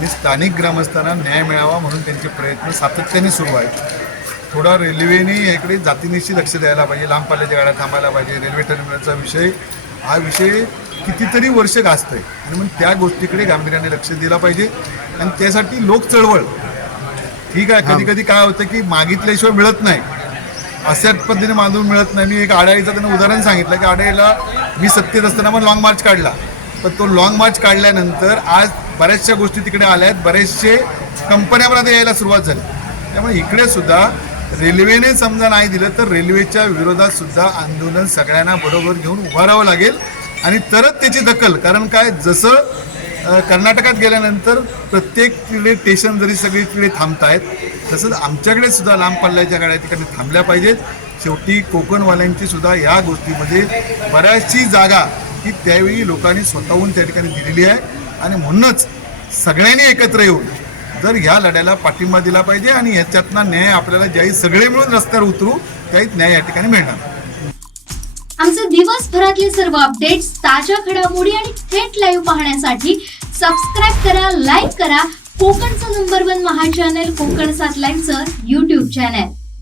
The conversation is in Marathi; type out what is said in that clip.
आणि स्थानिक ग्रामस्थांना न्याय मिळावा म्हणून त्यांचे प्रयत्न सातत्याने सुरू आहेत. थोडा रेल्वेने याकडे जातीनिशी लक्ष द्यायला पाहिजे लांब पल्ल्याच्या गाड्या थांबायला पाहिजे रेल्वे टर्मिनलचा विषय हा विषय कितीतरी वर्ष गाजतोय. आणि मग त्या गोष्टीकडे गांभीर्याने लक्ष दिलं पाहिजे आणि त्यासाठी लोक चळवळ. ठीक आहे कधी कधी काय होतं की मागितल्याशिवाय मिळत नाही. अशा पद्धतीने बांधून मिळत नाही. मी एक आडाईचं त्यांना उदाहरण सांगितलं की आडाईला मी सत्तेत असताना पण लॉंग मार्च काढला. पण तो लॉंग मार्च काढल्यानंतर आज बऱ्याचशा गोष्टी तिकडे आल्या आहेत बरेचसे आता यायला सुरुवात झाली. त्यामुळे इकडे सुद्धा रेल्वेने समजा नाही दिलं तर रेल्वेच्या विरोधात सुद्धा आंदोलन सगळ्यांना बरोबर घेऊन उभं राहावं लागेल. आणि तरच त्याची दखल. कारण काय? जसं कर्नाटकात गेल्यानंतर प्रत्येक तिकडे स्टेशन जरी सगळी तिकडे थांबत आहेत तसंच आमच्याकडे सुद्धा लांब पल्ल्याच्या गाड्या ठिकाणी थांबल्या पाहिजेत. शेवटी कोकणवाल्यांची सुद्धा या गोष्टीमध्ये बऱ्याचशी जागा ही त्यावेळी लोकांनी स्वतःहून त्या ठिकाणी दिलेली आहे. आणि म्हणूनच सगळ्यांनी एकत्र येऊन जर ह्या लढ्याला पाठिंबा दिला पाहिजे आणि ह्याच्यातनं न्याय आपल्याला ज्याही सगळे मिळून रस्त्यावर उतरू त्याहीच न्याय या ठिकाणी मिळणार. आमचे दिवसभरातले सर्व अपडेट्स ताज्या घडामोडी आणि थेट लाईव्ह पाहण्यासाठी सबस्क्राईब करा लाईक करा. कोकणचं नंबर वन महा चॅनल कोकण सात लाईनचं युट्यूब चॅनल